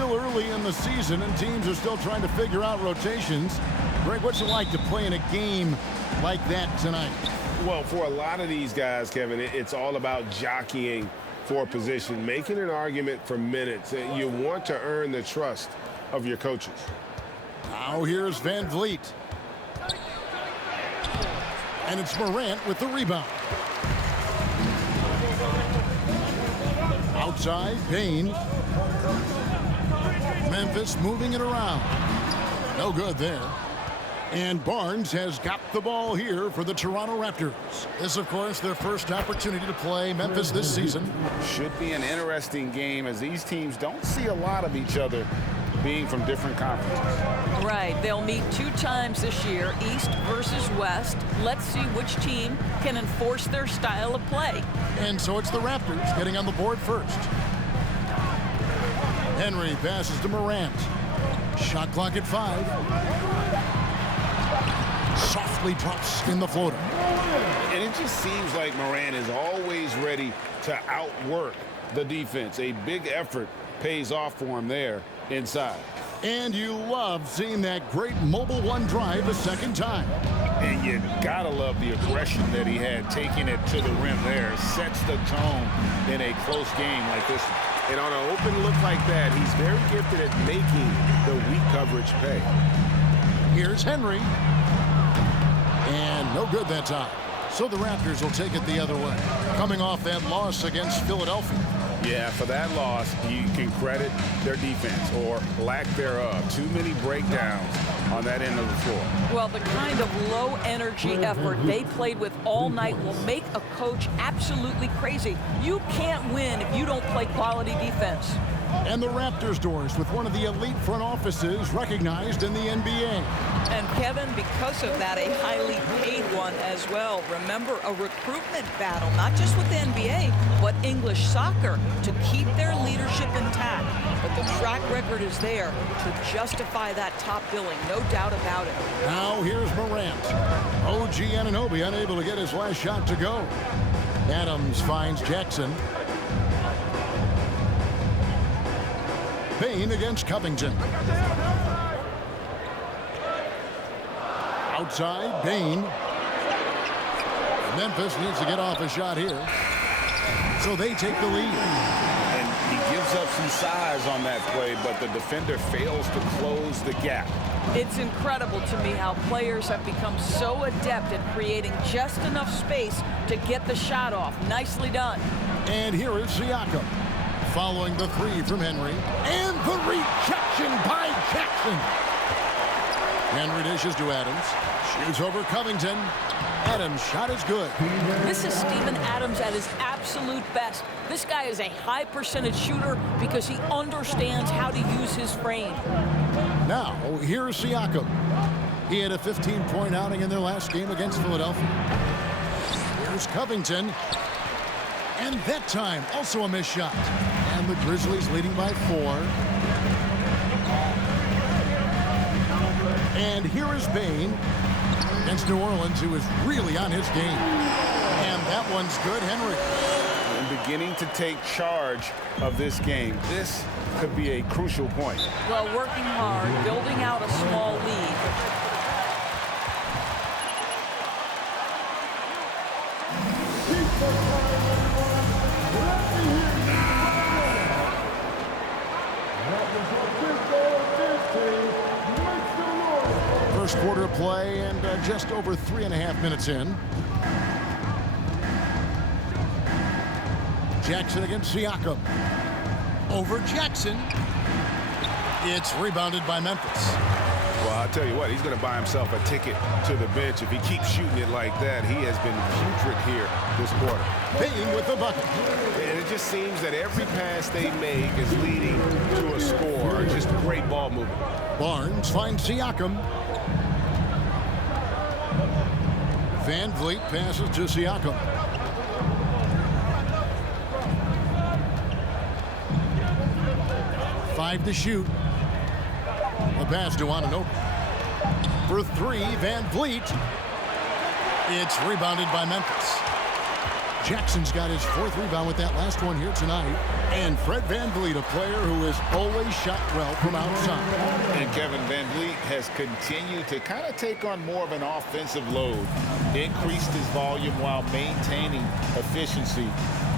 still early in the season, and teams are still trying to figure out rotations. Greg, what's it like to play in a game like that tonight? Well, for a lot of these guys, Kevin, it's all about jockeying for position, making an argument for minutes. You want to earn the trust of your coaches. Now here's Van Vliet. And it's Morant with the rebound. Outside, Payne. Memphis moving it around. No good there. And Barnes has got the ball here for the Toronto Raptors. This, of course, their first opportunity to play Memphis this season. Should be an interesting game as these teams don't see a lot of each other being from different conferences. Right. They'll meet 2 times this year, East versus West. Let's see which team can enforce their style of play. And so it's the Raptors getting on the board first. Henry passes to Morant. Shot clock at 5. Softly drops in the floater. And it just seems like Morant is always ready to outwork the defense. A big effort pays off for him there inside. And you love seeing that great mobile one drive a second time. And you gotta love the aggression that he had taking it to the rim there. Sets the tone in a close game like this one. And on an open look like that, he's very gifted at making the weak coverage pay. Here's Henry. And no good that time. So the Raptors will take it the other way. Coming off that loss against Philadelphia. Yeah, for that loss, you can credit their defense or lack thereof. Too many breakdowns on that end of the floor. Well, the kind of low-energy effort they played with all night will make a coach absolutely crazy. You can't win if you don't play quality defense. And the Raptors doors with one of the elite front offices recognized in the NBA. And Kevin, because of that, a highly paid one as well. Remember, a recruitment battle, not just with the NBA, but English soccer to keep their leadership intact. But the track record is there to justify that top billing, no doubt about it. Now here's Morant. OG Anunoby unable to get his last shot to go. Adams finds Jackson. Payne against Covington. Outside, Payne. Memphis needs to get off a shot here. So they take the lead. And he gives up some size on that play, but the defender fails to close the gap. It's incredible to me how players have become so adept at creating just enough space to get the shot off. Nicely done. And here is Siakam. Following the 3 from Henry. And the rejection by Jackson. Henry dishes to Adams. Shoots over Covington. Adams' shot is good. This is Steven Adams at his absolute best. This guy is a high percentage shooter because he understands how to use his frame. Now, here's Siakam. He had a 15-point outing in their last game against Philadelphia. Here's Covington. And that time, also a missed shot. And the Grizzlies leading by 4. And here is Payne against New Orleans, who is really on his game. And that one's good, Henry. And beginning to take charge of this game. This could be a crucial point. Well, working hard, building out a small lead. First quarter of play and just over 3.5 minutes in. Jackson against Siakam. Over Jackson. It's rebounded by Memphis. Well, I'll tell you what, he's going to buy himself a ticket to the bench. If he keeps shooting it like that, he has been putrid here this quarter. Payne with the bucket. And it just seems that every pass they make is leading to a score. Just great ball movement. Barnes finds Siakam. Van Vliet passes to Siakam. Five to shoot. The pass to Anunoby. For 3, Van Vliet. It's rebounded by Memphis. Jackson's got his 4th rebound with that last one here tonight. And Fred VanVleet, a player who has always shot well from outside. And Kevin VanVleet has continued to kind of take on more of an offensive load, increased his volume while maintaining efficiency.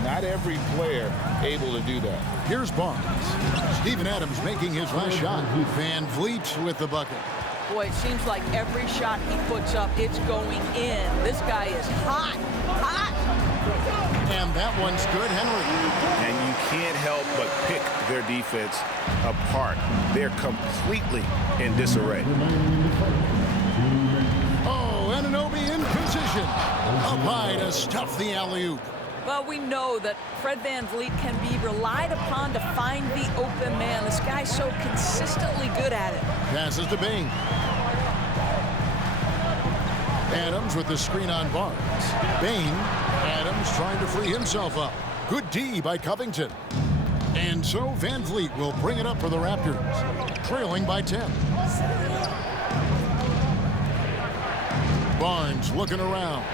Not every player able to do that. Here's Barnes. Steven Adams making his last shot. VanVleet with the bucket. Boy, it seems like every shot he puts up, it's going in. This guy is hot, hot. And that one's good, Henry. And you can't help but pick their defense apart. They're completely in disarray. Oh, Anunoby in position. Up high to stuff the alley-oop. Well, we know that Fred VanVleet can be relied upon to find the open man. This guy's so consistently good at it. Passes to Bain. Adams with the screen on Barnes. Bain. Adams trying to free himself up. Good D by Covington. And so VanVleet will bring it up for the Raptors, trailing by 10. Barnes looking around.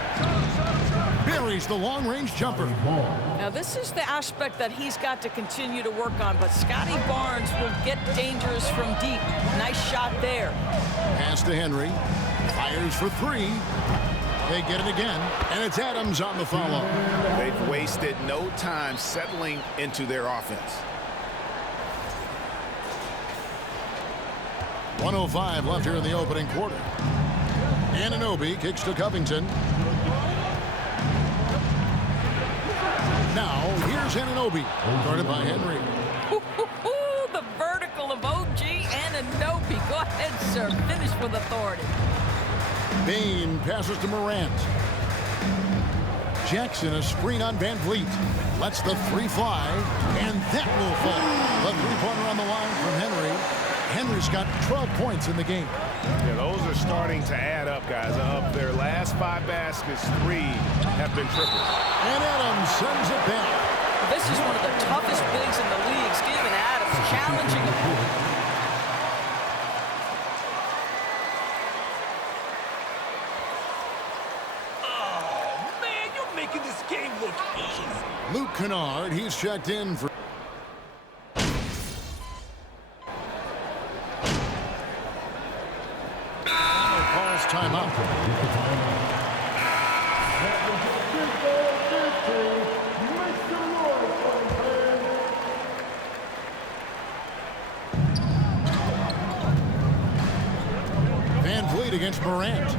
Buries the long-range jumper. Now, this is the aspect that he's got to continue to work on, but Scotty Barnes will get dangerous from deep. Nice shot there. Pass to Henry. Fires for 3. They get it again, and it's Adams on the follow. They've wasted no time settling into their offense. 1:05 left here in the opening quarter. Anunoby kicks to Covington. Now, here's Anunoby, guarded by Henry. The vertical of OG Anunoby. Go ahead, sir. Finish with authority. Bain passes to Morant. Jackson a screen on VanVleet. Lets the 3 fly, and that will fall. The 3-pointer on the line from Henry. Henry's got 12 points in the game. Yeah, those are starting to add up, guys. Of their last 5 baskets, 3 have been triples. And Adams sends it back. This is one of the toughest bigs in the league. Steven Adams challenging him. Luke Kennard, he's checked in for... Calls timeout. VanVleet against Morant.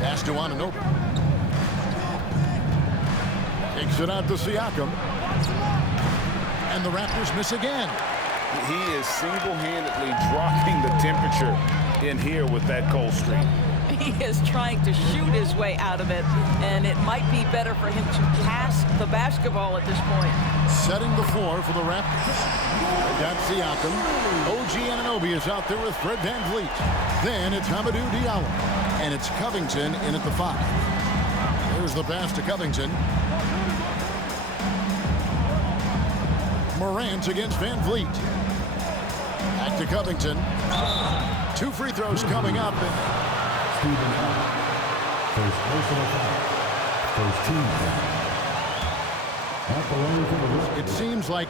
Pass to Anunoby. Takes it out to Siakam. And the Raptors miss again. He is single-handedly dropping the temperature in here with that cold streak. He is trying to shoot his way out of it, and it might be better for him to pass the basketball at this point. Setting the floor for the Raptors. They got Siakam. OG Anunoby is out there with Fred VanVleet. Then it's Hamidou Diallo. And it's Covington in at the 5. There's the pass to Covington. Morant against VanVleet. Back to Covington. 2 free throws coming up. First personal foul. First team foul. At the line for the Raptors. It seems like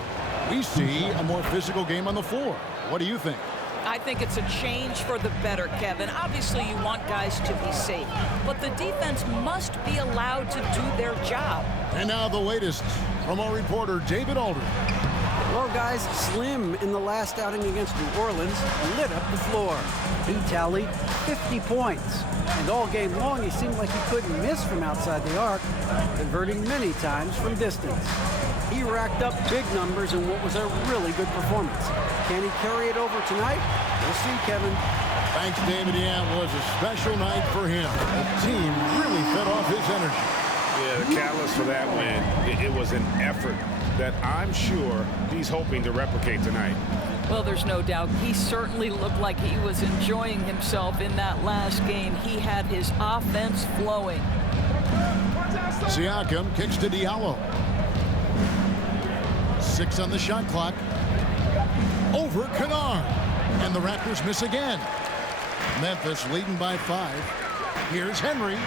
we see a more physical game on the floor. What do you think? I think it's a change for the better, Kevin. Obviously, you want guys to be safe, but the defense must be allowed to do their job. And now the latest from our reporter, David Aldridge. Well, guys, Slim in the last outing against New Orleans lit up the floor. He tallied 50 points. And all game long, he seemed like he couldn't miss from outside the arc, converting many times from distance. He racked up big numbers in what was a really good performance. Can he carry it over tonight? We'll see, Kevin. Thanks, David. Yeah, it was a special night for him. The team really fed off his energy. Yeah, the catalyst for that win, it was an effort that I'm sure he's hoping to replicate tonight. Well, there's no doubt. He certainly looked like he was enjoying himself in that last game. He had his offense flowing. Siakam kicks to Diallo. 6 on the shot clock. Over Kennard. And the Raptors miss again. Memphis leading by 5. Here's Henry.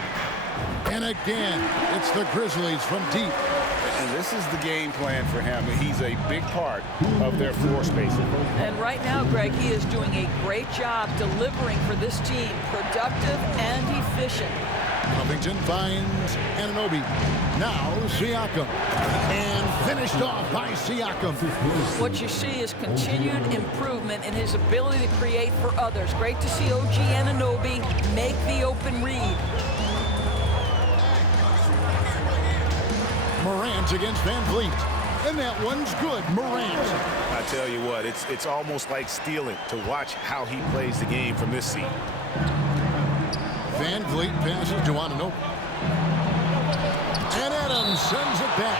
And again, it's the Grizzlies from deep. And this is the game plan for him. He's a big part of their floor spacing. And right now, Greg, he is doing a great job delivering for this team, productive and efficient. Covington finds Anunoby. Now Siakam. And finished off by Siakam. What you see is continued improvement in his ability to create for others. Great to see OG Anunoby make the open read. Morant against Van Vliet. And that one's good. Morant. I tell you what, it's almost like stealing to watch how he plays the game from this seat. Van Vliet passes to Anunoby. And Adams sends it back.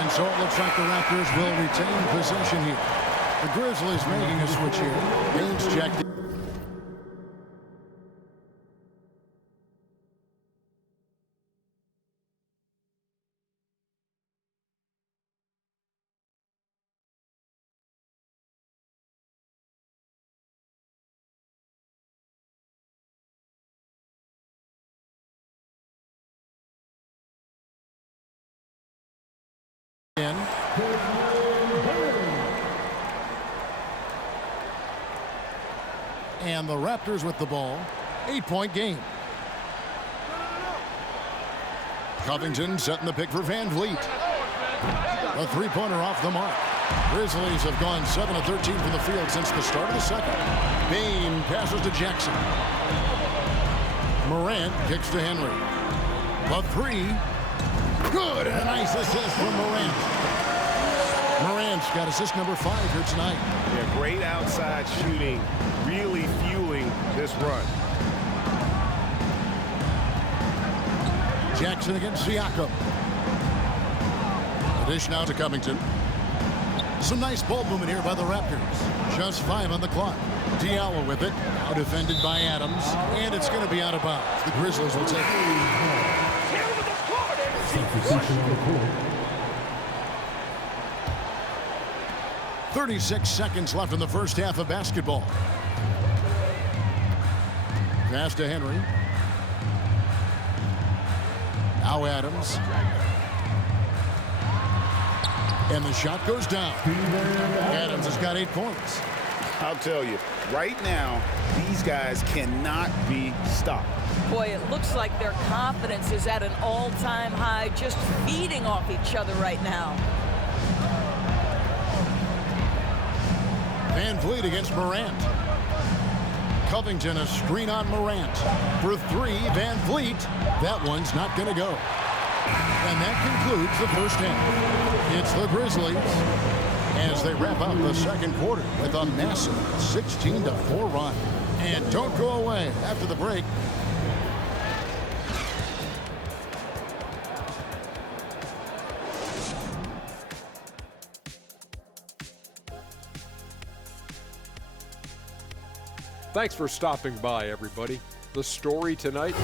And so it looks like the Raptors will retain possession here. The Grizzlies making a switch here. Baines checked. And the Raptors with the ball. 8-point game. Covington setting the pick for Van Vliet. A three-pointer off the mark. Grizzlies have gone 7 of 13 from the field since the start of the second. Bain passes to Jackson. Morant kicks to Henry. A three. Good. And a nice assist from Morant. Morant's got assist number 5 here tonight. Yeah, great outside shooting, really fueling this run. Jackson against Siakam. A dish now to Covington. Some nice ball movement here by the Raptors. Just 5 on the clock. Diallo with it. Now defended by Adams. And it's going to be out of bounds. The Grizzlies will take it. Substitution on the court. 36 seconds left in the first half of basketball. Pass to Henry. Now Adams. And the shot goes down. Adams has got 8 points. I'll tell you, right now, these guys cannot be stopped. Boy, it looks like their confidence is at an all-time high, just feeding off each other right now. Van Vliet against Morant. Covington, a screen on Morant. For 3, Van Vliet. That one's not going to go. And that concludes the first half. It's the Grizzlies as they wrap up the second quarter with a massive 16-4 run. And don't go away after the break. Thanks for stopping by, everybody. The story tonight,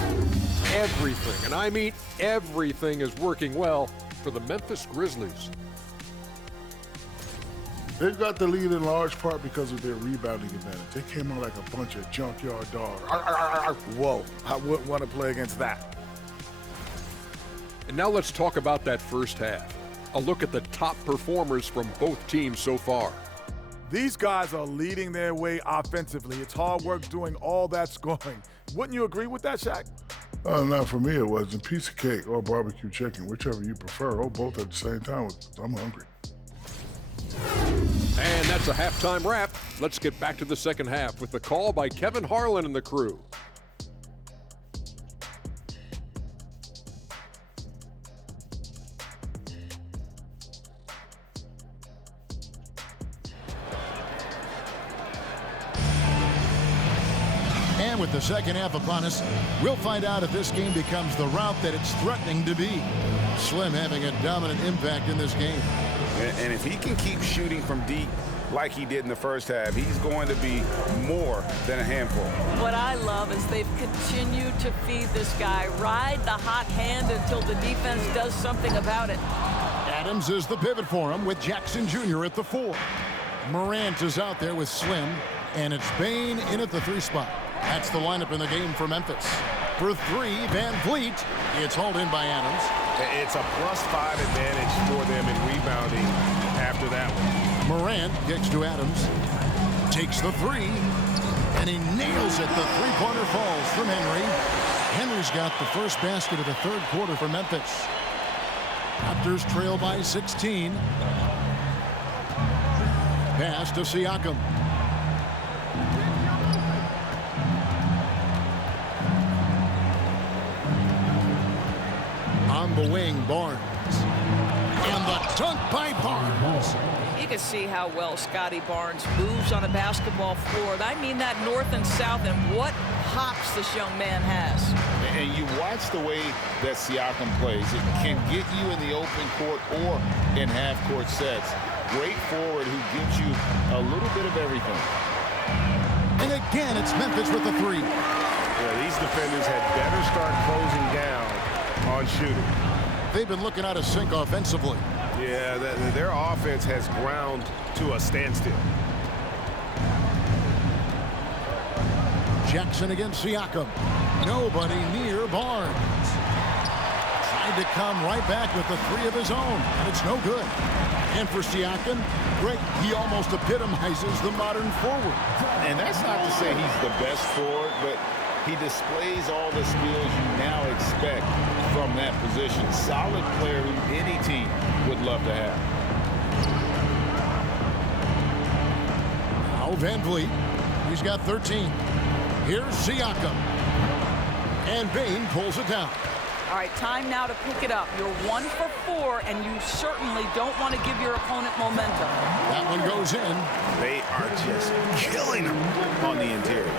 everything, and I mean everything, is working well for the Memphis Grizzlies. They've got the lead in large part because of their rebounding advantage. They came out like a bunch of junkyard dogs. Whoa, I wouldn't want to play against that. And now let's talk about that first half. A look at the top performers from both teams so far. These guys are leading their way offensively. It's hard work doing all that scoring. Wouldn't you agree with that, Shaq? Not for me, it wasn't. Piece of cake or barbecue chicken, whichever you prefer, or both at the same time. I'm hungry. And that's a halftime wrap. Let's get back to the second half with the call by Kevin Harlan and the crew. And with the second half upon us, we'll find out if this game becomes the route that it's threatening to be. Slim having a dominant impact in this game. And if he can keep shooting from deep like he did in the first half, he's going to be more than a handful. What I love is they've continued to feed this guy, ride the hot hand until the defense does something about it. Adams is the pivot for him with Jackson Jr. at the 4. Morant is out there with Slim, and it's Bain in at the 3 spot. That's the lineup in the game for Memphis. For three, Van Vliet. It's hauled in by Adams. It's a +5 advantage for them in rebounding after that one. Morant kicks to Adams. Takes the three. And he nails it. The three-pointer falls from Henry. Henry's got the first basket of the third quarter for Memphis. Raptors trail by 16. Pass to Siakam. On the wing, Barnes. And the dunk by Barnes. You can see how well Scotty Barnes moves on a basketball floor. I mean that north and south, and what hops this young man has. And you watch the way that Siakam plays. It can get you in the open court or in half-court sets. Great forward who gives you a little bit of everything. And again, it's Memphis with the three. Yeah, these defenders had better start closing down on shooting. They've been looking out of sync offensively. Yeah, their offense has ground to a standstill. Jackson against Siakam. Nobody near Barnes. Tried to come right back with the three of his own, and it's no good. And for Siakam, great, he almost epitomizes the modern forward. And that's not to say he's the best forward, but he displays all the skills you now expect from that position. Solid player who any team would love to have. Now Van Vliet, he's got 13. Here's Siakam. And Bane pulls it down. All right, time now to pick it up. You're 1 for 4, and you certainly don't want to give your opponent momentum. That one goes in. They are just killing them on the interior.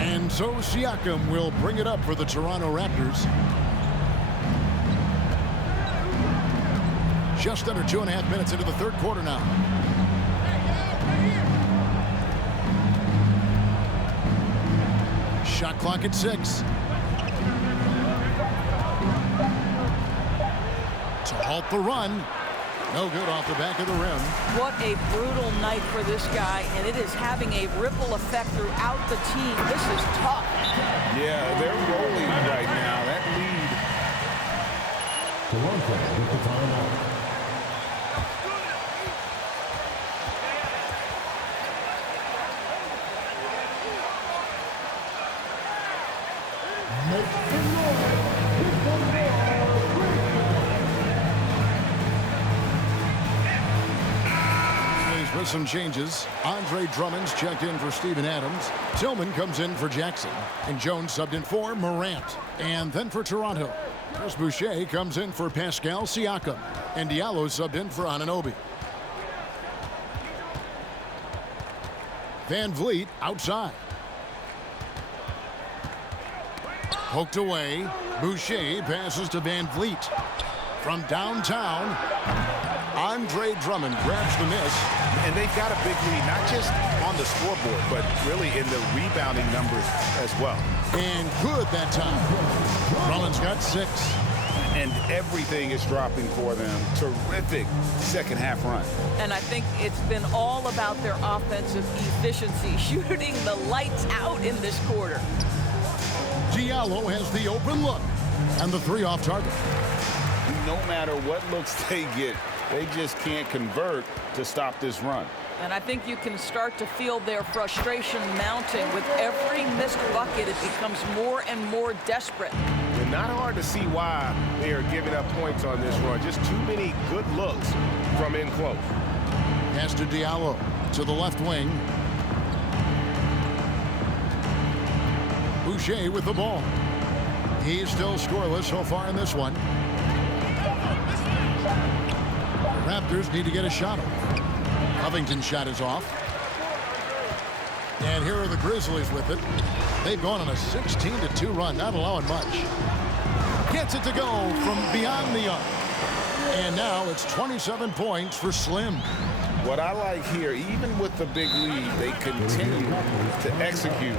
And so Siakam will bring it up for the Toronto Raptors. Just under 2.5 minutes into the third quarter now. Shot clock at 6. To halt the run. No good off the back of the rim. What a brutal night for this guy, and it is having a ripple effect throughout the team. This is tough. Yeah, they're rolling right now. That lead. Toronto with the timeout. With some changes, Andre Drummond's checked in for Steven Adams. Tillman comes in for Jackson. And Jones subbed in for Morant. And then for Toronto, Chris Boucher comes in for Pascal Siakam. And Diallo subbed in for Anunoby. Van Vliet outside. Poked away. Boucher passes to Van Vliet. From downtown, Andre Drummond grabs the miss. And they've got a big lead, not just on the scoreboard, but really in the rebounding numbers as well. And good that time. Drummond's got 6. And everything is dropping for them. Terrific second half run. And I think it's been all about their offensive efficiency, shooting the lights out in this quarter. Diallo has the open look. And the three off target. No matter what looks they get, they just can't convert to stop this run. And I think you can start to feel their frustration mounting. With every missed bucket, it becomes more and more desperate. And not hard to see why they are giving up points on this run. Just too many good looks from in close. Pass to Diallo to the left wing. Boucher with the ball. He's still scoreless so far in this one. The Raptors need to get a shot off. Covington's shot is off. And here are the Grizzlies with it. They've gone on a 16-2 run, not allowing much. Gets it to go from beyond the arc. And now it's 27 points for Slim. What I like here, even with the big lead, they continue to execute.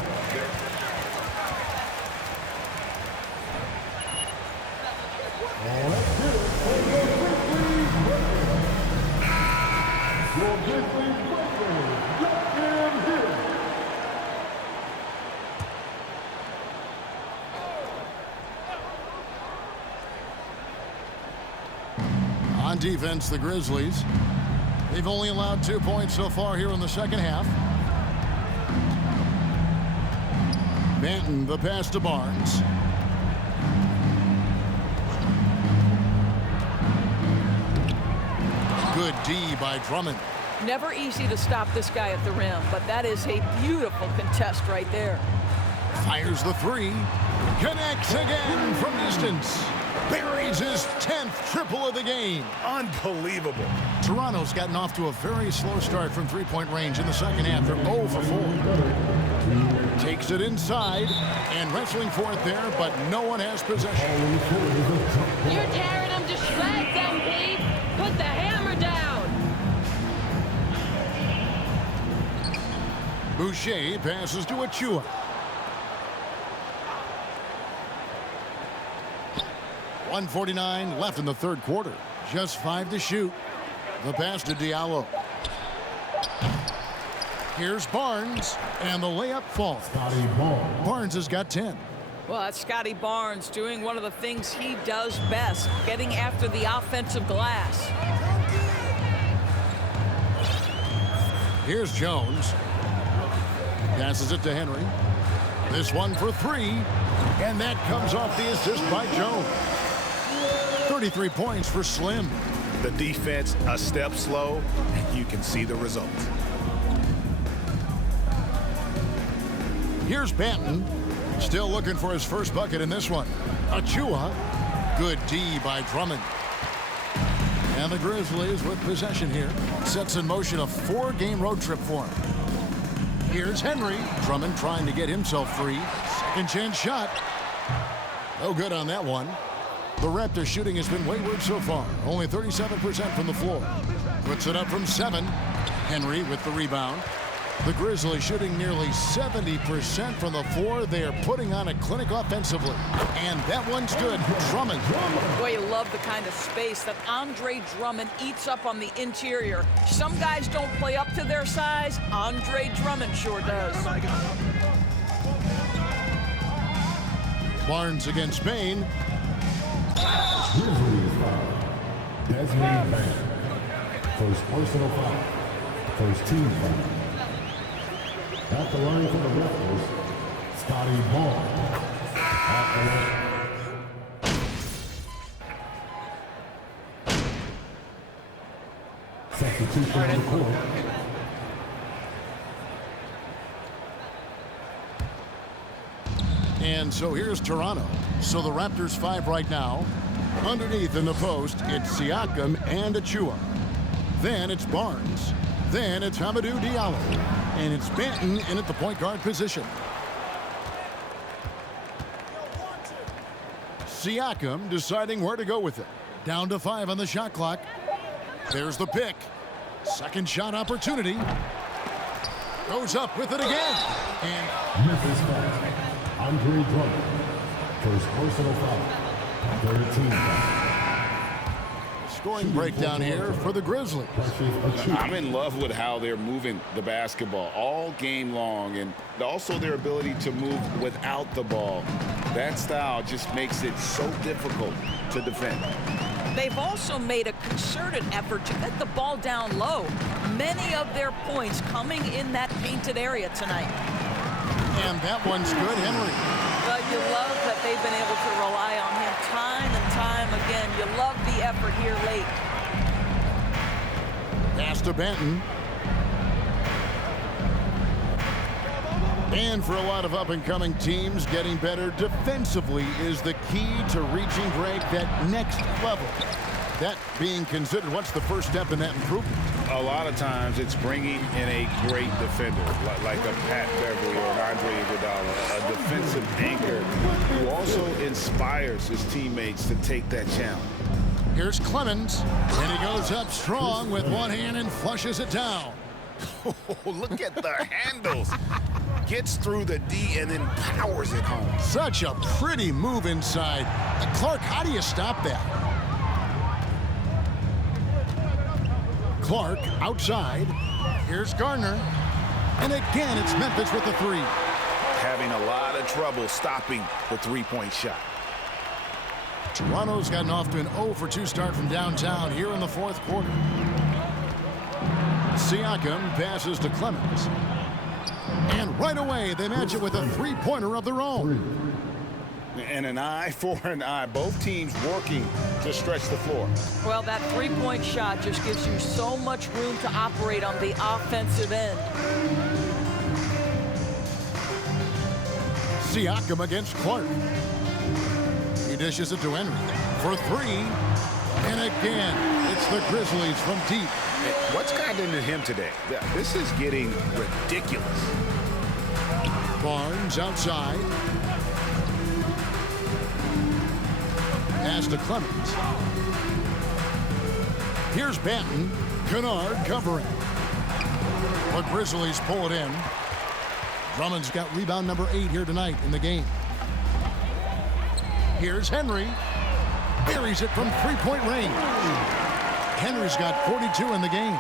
On defense, the Grizzlies. They've only allowed 2 points so far here in the second half. Benton, the pass to Barnes. Good D by Drummond. Never easy to stop this guy at the rim, but that is a beautiful contest right there. Fires the three. Connects again from distance. Buries his 10th triple of the game. Unbelievable. Toronto's gotten off to a very slow start from three-point range in the second half. They're 0 for 4. Takes it inside and wrestling for it there, but no one has possession. You're tearing them to shreds, MP. Put the hammer down. Boucher passes to Achua. .149 left in the third quarter. Just 5 to shoot. The pass to Diallo. Here's Barnes, and the layup falls. Barnes has got 10. Well, that's Scotty Barnes doing one of the things he does best, getting after the offensive glass. Here's Jones. Passes it to Henry. This one for 3, and that comes off the assist by Jones. 33 points for Slim. The defense a step slow, and you can see the results. Here's Benton. Still looking for his first bucket in this one. Achua. Good D by Drummond. And the Grizzlies with possession here. Sets in motion a 4-game road trip for him. Here's Henry. Drummond trying to get himself free. Second chance shot. No good on that one. The Raptors shooting has been wayward so far. Only 37% from the floor. Puts it up from 7. Henry with the rebound. The Grizzlies shooting nearly 70% from the floor. They are putting on a clinic offensively. And that one's good. Drummond. Boy, you love the kind of space that Andre Drummond eats up on the interior. Some guys don't play up to their size. Andre Drummond sure does. Barnes against Bain. Grizzlies foul. Desmond Bain. First personal foul. First team foul. At the line for the Raptors, Scotty Barnes. At the line. Substitution on the court. And so here's Toronto. So the Raptors 5 right now. Underneath in the post, it's Siakam and Achua. Then it's Barnes. Then it's Hamidou Diallo. And it's Benton in at the point guard position. Siakam deciding where to go with it. Down to 5 on the shot clock. There's the pick. Second shot opportunity. Goes up with it again. And Memphis foul. Andre Drummond. First personal foul. Third team foul. scoring breakdown here for the Grizzlies. I'm in love with how they're moving the basketball all game long, and also their ability to move without the ball. That style just makes it so difficult to defend. They've also made a concerted effort to get the ball down low. Many of their points coming in that painted area tonight. And that one's good, Henry. Well, you love that they've been able to rely on him time and time again. You love the effort here late. Pass to Benton. And for a lot of up-and-coming teams, getting better defensively is the key to reaching, Greg, that next level. That being considered, what's the first step in that improvement? A lot of times it's bringing in a great defender, like a Pat Beverly or an Andre Iguodala, a defensive anchor who also inspires his teammates to take that challenge. Here's Clemens, and he goes up strong with one hand and flushes it down. Oh, look at the handles. Gets through the D and then powers it home. Such a pretty move inside. Clark, how do you stop that? Clark outside. Here's Garner. And again, it's Memphis with the three. Having a lot of trouble stopping the three-point shot. Toronto's gotten off to an 0-for-2 start from downtown here in the fourth quarter. Siakam passes to Clemens. And right away, they match it with a three-pointer of their own. And an eye for an eye. Both teams working to stretch the floor. Well, that three-point shot just gives you so much room to operate on the offensive end. Siakam against Clark. He dishes it to Henry for three. And again, it's the Grizzlies from deep. What's gotten into him today? This is getting ridiculous. Barnes outside. Pass to Clemens. Here's Banton. Kennard covering. The Grizzlies pull it in. Drummond's got rebound number 8 here tonight in the game. Here's Henry. Buries it from three-point range. Henry's got 42 in the game.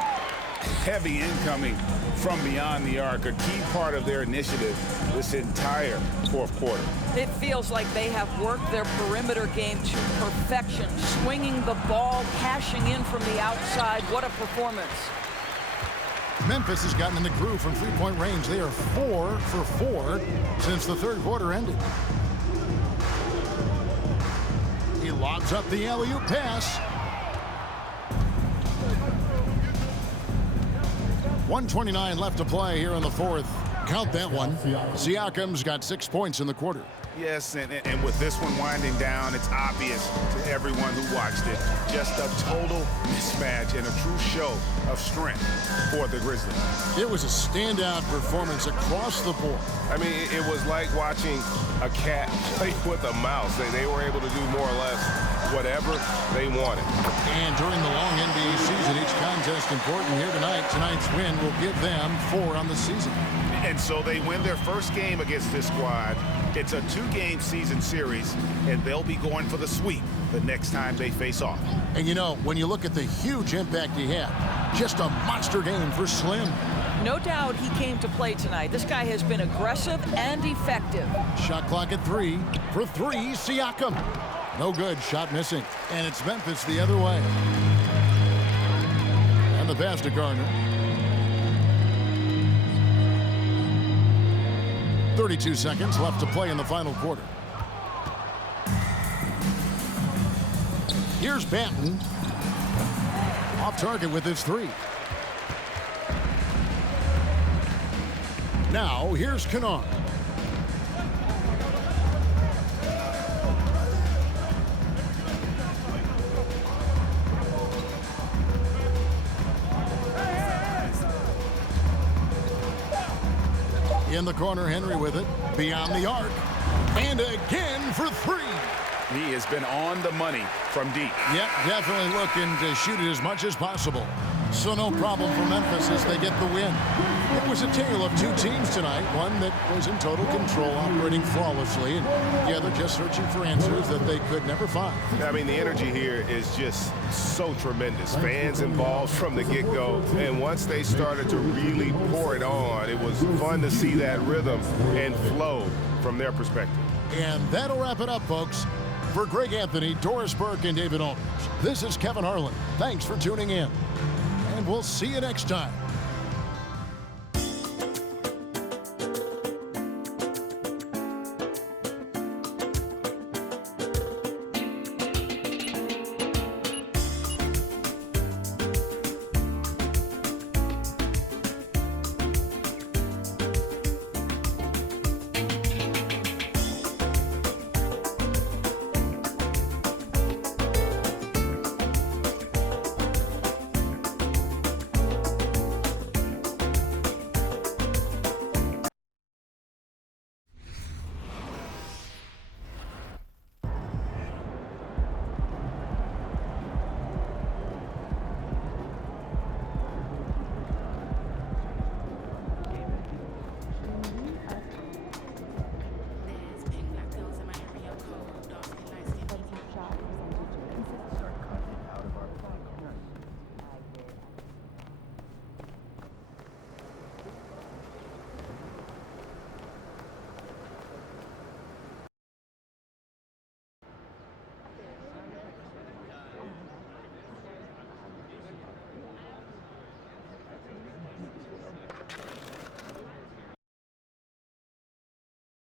Heavy incoming from beyond the arc, a key part of their initiative this entire fourth quarter. It feels like they have worked their perimeter game to perfection, swinging the ball, cashing in from the outside. What a performance. Memphis has gotten in the groove from three-point range. They are 4 for 4 since the third quarter ended. He lobs up the alley-oop pass. 1:29 left to play here in the fourth. Count that one. Siakam's got 6 points in the quarter. Yes, and with this one winding down, it's obvious to everyone who watched it. Just a total mismatch and a true show of strength for the Grizzlies. It was a standout performance across the board. I mean, it was like watching a cat play with a mouse. They were able to do more or less whatever they wanted. And during the long NBA season, each contest important here tonight. Tonight's win will give them 4 on the season. And so they win their first game against this squad. It's a 2-game season series, and they'll be going for the sweep the next time they face off. And you know, when you look at the huge impact he had, just a monster game for Slim. No doubt he came to play tonight. This guy has been aggressive and effective. Shot clock at 3. For 3, Siakam. No good, shot missing. And it's Memphis the other way. And the pass to Garner. 32 seconds left to play in the final quarter. Here's Banton. Off target with his 3. Now, here's Kennard. In the corner, Henry with it. Beyond the arc. And again for 3. He has been on the money from deep. Yep, definitely looking to shoot it as much as possible. So no problem for Memphis as they get the win. It was a tale of 2 teams tonight. One that was in total control, operating flawlessly, and the other just searching for answers that they could never find. I mean, the energy here is just so tremendous. Fans involved from the get-go, and once they started to really pour it on, it was fun to see that rhythm and flow from their perspective. And that'll wrap it up, folks. For Greg Anthony, Doris Burke, and David Aldridge, this is Kevin Harlan. Thanks for tuning in. And we'll see you next time.